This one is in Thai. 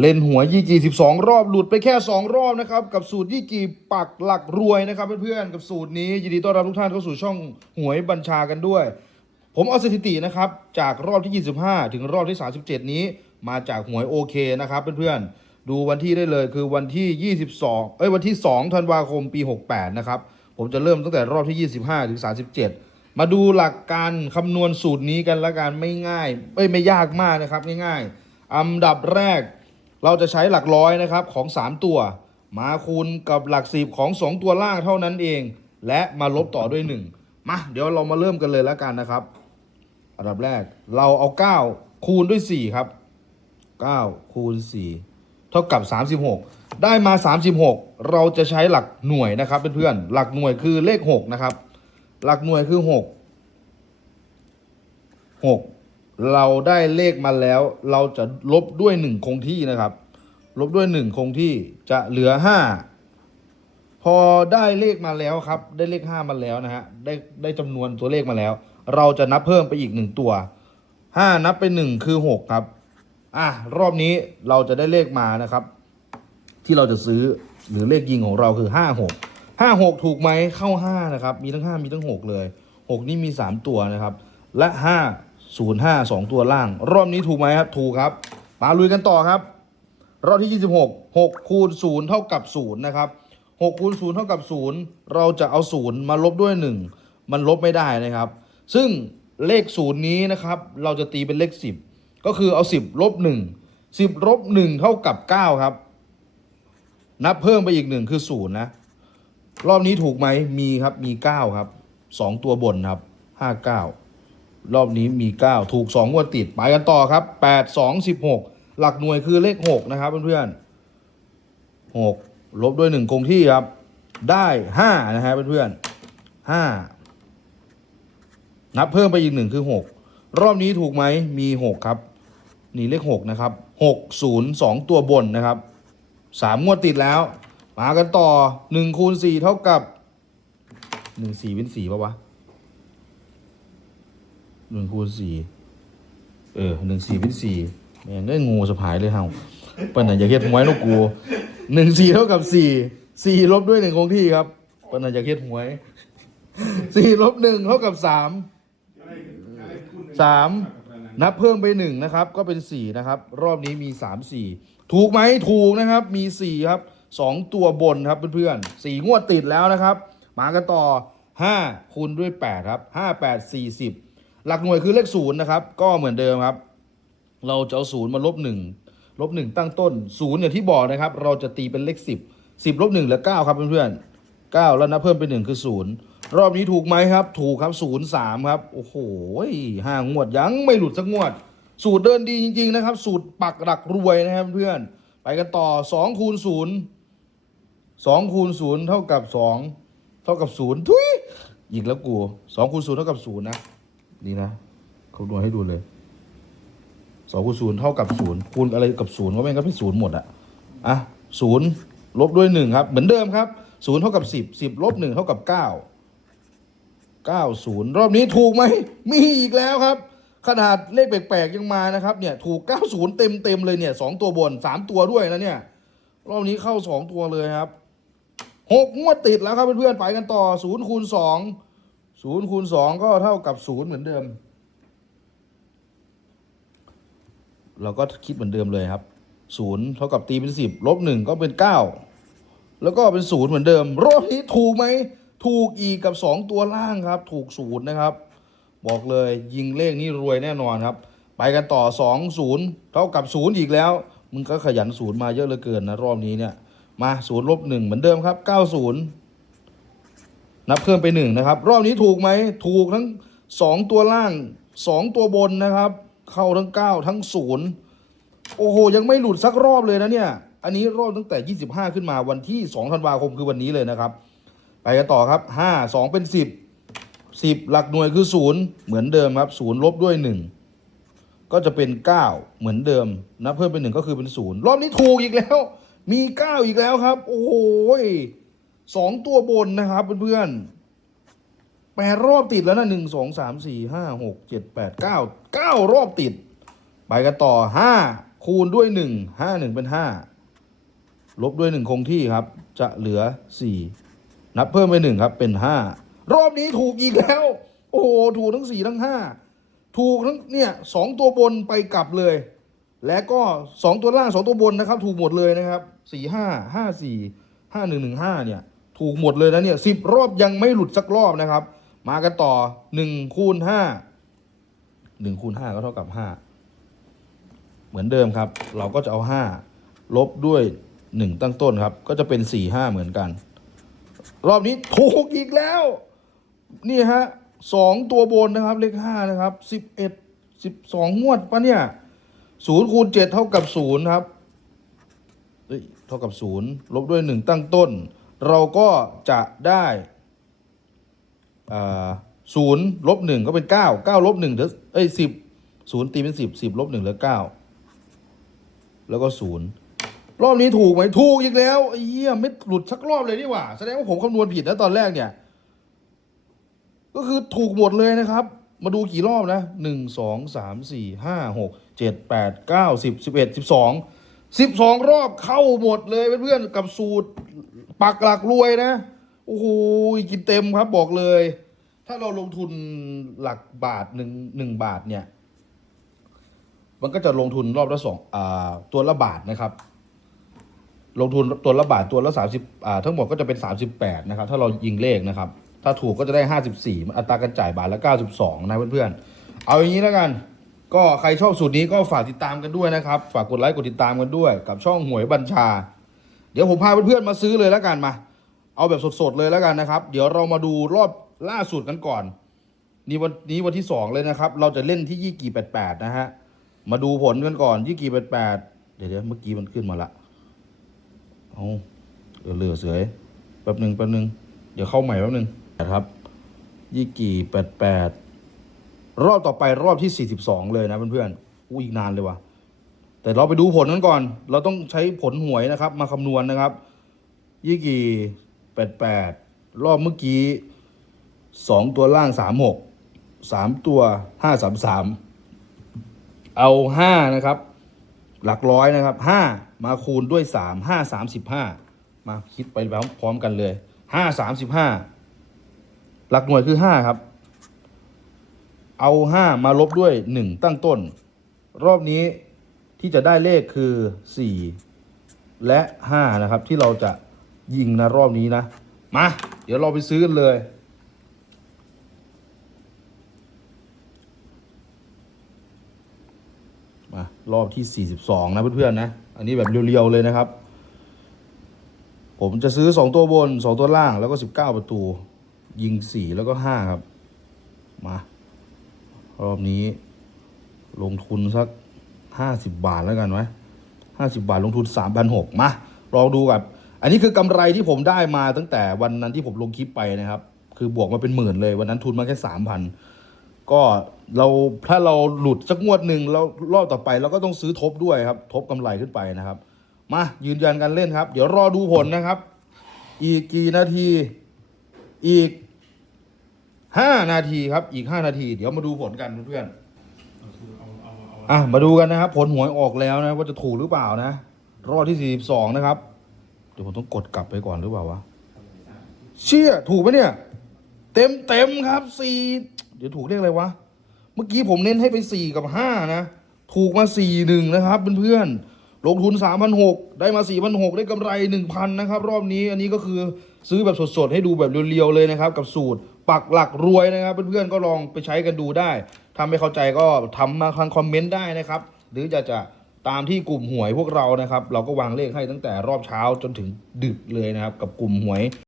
เล่นหัวยี่จี12รอบหลุดไปแค่ 2 รอบนะครับ กับสูตรยี่จีปักหลักรวยนะครับเพื่อนๆกับสูตรนี้ยินดีต้อนรับทุกท่านเข้าสู่ช่องหวยบัญชากันด้วย ผมเอาสถิตินะครับ จากรอบที่ 25 ถึงรอบที่ 37 นี้ มาจากหวยโอเคนะครับเพื่อนๆดูวันที่ได้เลยคือวันที่ 22 เอ้ยวันที่2ธันวาคมปี 68 นะครับ ผมจะเริ่มตั้งแต่รอบที่ 25 ถึง 37 มาดูหลักการคำนวณสูตรนี้กันละกันไม่ง่ายเอ้ยไม่ยากมากนะครับง่ายๆอันดับแรก เราจะใช้หลักร้อยนะครับของ 3 ตัว มาคูณกับหลักสิบของ 2 ตัวล่างเท่านั้นเอง และมาลบต่อด้วย 1 มาเดี๋ยวเรามาเริ่มกันเลยแล้วกันนะครับ อันดับแรกเราเอา 9 คูณด้วย 4 ครับ 9 คูณ 4 เท่ากับ 36 ได้มา 36 เราจะใช้หลักหน่วยนะครับเพื่อนๆหลักหน่วยคือเลข 6 นะครับ หลักหน่วยคือ 6 6 เราได้เลขมาแล้ว เราจะลบด้วย1คงที่นะครับ ลบด้วย1คงที่จะเหลือ5พอได้เลขมาแล้วครับ ได้เลข5มาแล้วนะฮะได้ได้จำนวนตัวเลขมาแล้ว เราจะนับเพิ่มไปอีก1ตัว5นับไป1คือ6ครับอะรอบนี้เราจะได้เลขมานะครับ ที่เราจะซื้อหรือเลขยิงของเราคือ5 6 5 6ถูกไหมเข้า5นะครับ มีทั้ง5มีทั้ง6เลย6นี่มี3ตัวนะครับ และ 5 0 5 2ตัวล่าง รอบนี้ถูกไหมครับ ถูกครับ มาลุยกันต่อครับ รอบที่26 6คูณ0เท่ากับ0นะครับ6คูณ0เท่ากับ0เราจะเอา0มาลบด้วย1มันลบไม่ได้นะครับ ซึ่งเลข0นี้นะครับ เราจะตีเป็นเลข10ก็คือเอา10ลบ1 10ลบ1เท่ากับ9ครับ นับเพิ่มไปอีก1คือ0นะ รอบนี้ถูกไหมมีครับมี9ครับ2ตัวบนครับ59 รอบนี้มี 9 ถูก 2 งวดติด ไปกันต่อครับ 8 2 16 หลักหน่วยคือเลข 6 นะครับเพื่อนๆ6ลบด้วย 1 คงที่ครับ ได้ 5 นะฮะเพื่อนๆ5นับเพิ่มไปอีก 1 คือ 6 รอบนี้ถูกไหมมี 6 ครับ นี่เลข 6 นะครับ 6 0 2 ตัวบนนะครับ 3 งวดติดแล้ว มากันต่อ1คูณ4เท่ากับ 1 4เป็น4ป่ะวะ หนึ่งคูณสี่เออหนึ่งสี่เป็นสี่แม่งได้งูสะพายเลยเฮาปัญหาอย่าเฮ็ดหวยนกกูหนึ่งสี่เท่ากับสี่สี่ลบด้วยหนึ่งคงที่ครับปัญหาอย่าเฮ็ดหวยสี่ลบหนึ่งเท่ากับสามสามนับเพิ่มไปหนึ่งนะครับ ก็เป็นสี่นะครับ รอบนี้มีสามสี่ถูกไหมถูกนะครับ มีสี่ครับสองตัวบนครับเพื่อนๆสี่งวดติดแล้วนะครับ มากันต่อห้าคูณด้วยแปดครับห้าแปดสี่สิบ หลักหน่วยคือเลขศูนย์นะครับ ก็เหมือนเดิมครับ เราจะเอาศูนย์มาลบหนึ่งลบหนึ่งตั้งต้นศูนย์อย่างที่บอกนะครับ เราจะตีเป็นเลขสิบสิบลบหนึ่งเหลือเก้าครับเพื่อนๆเก้าแล้วนับเพิ่มเป็นหนึ่งคือศูนย์รอบนี้ถูกไหมครับ ถูกครับศูนย์สามครับ โอ้โหห้างวดยังไม่หลุดสักงวด สูตรเดินดีจริง ๆ นะครับ สูตรปักหลักรวยนะครับเพื่อนไปกันต่อสองคูณศูนย์สองคูณศูนย์เท่ากับสองเท่ากับศูนย์ทุยอีกแล้วกูสองคูณศูนย์เท่ากับศูนย์นะ นี่นะเขาดูให้ดูเลยสองคูณศูนย์เท่ากับศูนย์คูณอะไรกับศูนย์ก็แม่งก็เป็นศูนย์หมดอะอะศูนย์ลบด้วยหนึ่งครับ เหมือนเดิมครับศูนย์เท่ากับสิบสิบลบหนึ่งเท่ากับเก้าเก้าศูนย์รอบนี้ถูกไหมมีอีกแล้วครับ ขนาดเลขแปลกๆยังมานะครับเนี่ยถูกเก้าศูนย์เต็มเต็มๆเลยเนี่ยสองตัวบนสามตัวด้วยนะเนี่ยรอบนี้เข้าสองตัวเลยครับหกงวดติดแล้วครับเพื่อนๆไปกันต่อศูนย์คูณสอง ศูนย์คูณสองก็เท่ากับศูนย์เหมือนเดิม เราก็คิดเหมือนเดิมเลยครับศูนย์เท่ากับตีเป็นสิบลบหนึ่งก็เป็นเก้าแล้วก็เป็นศูนย์เหมือนเดิมรอบนี้ถูกไหมถูกอีกกับสองตัวล่างครับ ถูกศูนย์นะครับ บอกเลยยิงเลขนี้รวยแน่นอนครับ ไปกันต่อสองศูนย์เท่ากับศูนย์อีกแล้วมึงก็ขยันศูนย์มาเยอะเหลือเกินนะรอบนี้เนี่ยมาศูนย์ลบหนึ่งเหมือนเดิมครับเก้าศูนย์ นับเพิ่มไปหนึ่งนะครับ รอบนี้ถูกไหมถูกทั้งสองตัวล่างสองตัวบนนะครับ เข้าทั้งเก้าทั้งศูนย์โอ้โห ยังไม่หลุดสักรอบเลยนะเนี่ย อันนี้รอบตั้งแต่ 25 ขึ้นมาวันที่2ธันวาคมคือวันนี้เลยนะครับ ไปกันต่อครับ 5 2 เป็น 10 10 หลักหน่วยคือ 0 เหมือนเดิมครับ 0 ลบด้วย 1 ก็จะเป็น 9 เหมือนเดิมนับเพิ่มเป็น 1 ก็คือเป็น 0 รอบนี้ถูกอีกแล้ว มี 9 อีกแล้วครับ โอ้โห สองตัวบนนะครับเพื่อนๆแปดรอบติดแล้วนะหนึ่งสองสามสี่ห้าหกเจ็ดแปดเก้าเก้ารอบติด ไปกันต่อห้าคูณด้วยหนึ่งห้าหนึ่งเป็นห้าลบด้วยหนึ่งคงที่ครับ จะเหลือสี่นับเพิ่มไปหนึ่งครับเป็นห้ารอบนี้ถูกอีกแล้ว โอ้โหถูกทั้งสี่ทั้งห้าถูกทั้งเนี่ยสองตัวบนไปกลับเลย และก็สองตัวล่างสองตัวบนนะครับ ถูกหมดเลยนะครับสี่ห้าห้าสี่ห้าหนึ่งหนึ่งห้าเนี่ย ถูกหมดเลยนะเนี่ยสิบรอบยังไม่หลุดสักรอบนะครับ มากันต่อหนึ่งคูณห้าหนึ่งคูณห้าก็เท่ากับห้าเหมือนเดิมครับ เราก็จะเอาห้าลบด้วยหนึ่งตั้งต้นครับ ก็จะเป็นสี่ห้าเหมือนกัน รอบนี้ถูกอีกแล้ว นี่ฮะสองตัวบนนะครับ เลขห้านะครับสิบเอ็ดสิบสองงวดปะเนี่ยศูนย์คูณเจ็ดเท่ากับศูนย์ครับเอ้ยเท่ากับศูนย์ลบด้วยหนึ่งตั้งต้น เราก็จะได้ศูนย์ลบหนึ่งก็เป็นเก้าเก้าลบหนึ่งเหลือเอ้ยสิบศูนย์ตีเป็นสิบสิบลบหนึ่งเหลือเก้าแล้วก็ศูนย์รอบนี้ถูกไหมถูกอีกแล้วไอ้เหี้ยไม่หลุดสักรอบเลยนี่หว่า แสดงว่าผมคำนวณผิดนะตอนแรกเนี่ย ก็คือถูกหมดเลยนะครับ มาดูกี่รอบนะหนึ่งสองสามสี่ห้าหกเจ็ดแปดเก้าสิบสิบเอ็ดสิบสองสิบสองรอบเข้าหมดเลยเพื่อนๆกับสูตร ปักหลักรวยนะโอ้โหกินเต็มครับบอกเลย ถ้าเราลงทุนหลักบาทหนึ่งหนึ่งบาทเนี่ย มันก็จะลงทุนรอบละสองอ่าตัวละบาทนะครับ ลงทุนตัวละบาทตัวละสามสิบอ่าทั้งหมดก็จะเป็นสามสิบแปดนะครับ ถ้าเรายิงเลขนะครับ ถ้าถูกก็จะได้ห้าสิบสี่อัตราการจ่ายบาทละเก้าสิบสองนะเพื่อนๆเอาอย่างนี้แล้วกันก็ใครชอบสูตรนี้ก็ฝากติดตามกันด้วยนะครับ ฝากกดไลค์กดติดตามกันด้วย กับช่องหวยบัญชา เดี๋ยวผมพาเพื่อนๆมาซื้อเลยแล้วกันมา เอาแบบสดๆเลยแล้วกันนะครับ เดี๋ยวเรามาดูรอบล่าสุดกันก่อน นี่วันนี้วันที่สองเลยนะครับ เราจะเล่นที่ยี่กี่แปดแปดนะฮะ มาดูผลกันก่อนยี่กี่แปดแปดเดี๋ยวเดี๋ยวเมื่อกี้มันขึ้นมาละเอาเอเหลือเสือยแป๊บหนึ่งแป๊บหนึ่งเดี๋ยวเข้าใหม่แป๊บหนึ่งนะครับยี่กี่แปดแปดรอบต่อไปรอบที่สี่สิบสองเลยนะเพื่อนๆอู้อีกนานเลยว่ะ แต่เราไปดูผลกันก่อน เราต้องใช้ผลหวยนะครับ มาคำนวณนะครับยี่กี่แปดแปดรอบเมื่อกี้สองตัวล่างสามหกสามตัวห้าสามสามเอาห้านะครับ หลักร้อยนะครับห้ามาคูณด้วยสามห้าสามสิบห้ามาคิดไปพร้อมกันเลยห้าสามสิบห้าหลักหน่วยคือห้าครับ เอาห้ามาลบด้วยหนึ่งตั้งต้น รอบนี้ ที่จะได้เลขคือสี่และห้านะครับ ที่เราจะยิงนะรอบนี้นะ มา เดี๋ยวเราไปซื้อกันเลยมารอบที่ 42 นะเพื่อนๆนะ อันนี้แบบเรียวๆเลยนะครับ ผมจะซื้อ 2 ตัวบน 2 ตัวล่างแล้วก็ 19 ประตู ยิง 4 แล้วก็ 5 ครับ มารอบนี้ลงทุนสัก 50บบาทแล้วกันไหม50บาทลงทุน3,600มาลองดูกับ อันนี้คือกำไรที่ผมได้มาตั้งแต่วันนั้นที่ผมลงคลิปไปนะครับ คือบวกมาเป็นหมื่นเลย วันนั้นทุนมาแค่3,000ก็เราถ้าเราหลุดสักงวดหนึ่งแล้วรอบต่อไปเราก็ต้องซื้อทบด้วยครับ ทบกำไรขึ้นไปนะครับ มายืนยันกันเล่นครับ เดี๋ยวรอดูผลนะครับ อีกกี่นาทีอีกห้านาทีครับ อีกห้านาที เดี๋ยวมาดูผลกันเพื่อนๆ อะมาดูกันนะครับ ผลหวยออกแล้วนะ ว่าจะถูกหรือเปล่านะ รอบที่สี่สิบสองนะครับ เดี๋ยวผมต้องกดกลับไปก่อนหรือเปล่าวะเชี่ยถูกไหมเนี่ย เต็มเต็มครับสี่เดี๋ยวถูกเรียกอะไรวะ เมื่อกี้ผมเน้นให้ไปสี่กับห้านะ ถูกมาสี่หนึ่งนะครับเพื่อนๆลงทุนสามพันหกได้มาสี่พันหกได้กำไรหนึ่งพันนะครับ รอบนี้อันนี้ก็คือซื้อแบบสดๆ ให้ดูแบบเรียวๆเลยนะครับ กับสูตรปักหลักรวยนะครับ เพื่อนๆก็ลองไปใช้กันดูได้ ถ้าไม่เข้าใจก็ทำมาทางคอมเมนต์ได้นะครับ หรือจะจะตามที่กลุ่มหวยพวกเรานะครับ เราก็วางเลขให้ตั้งแต่รอบเช้าจนถึงดึกเลยนะครับ กับกลุ่มหวย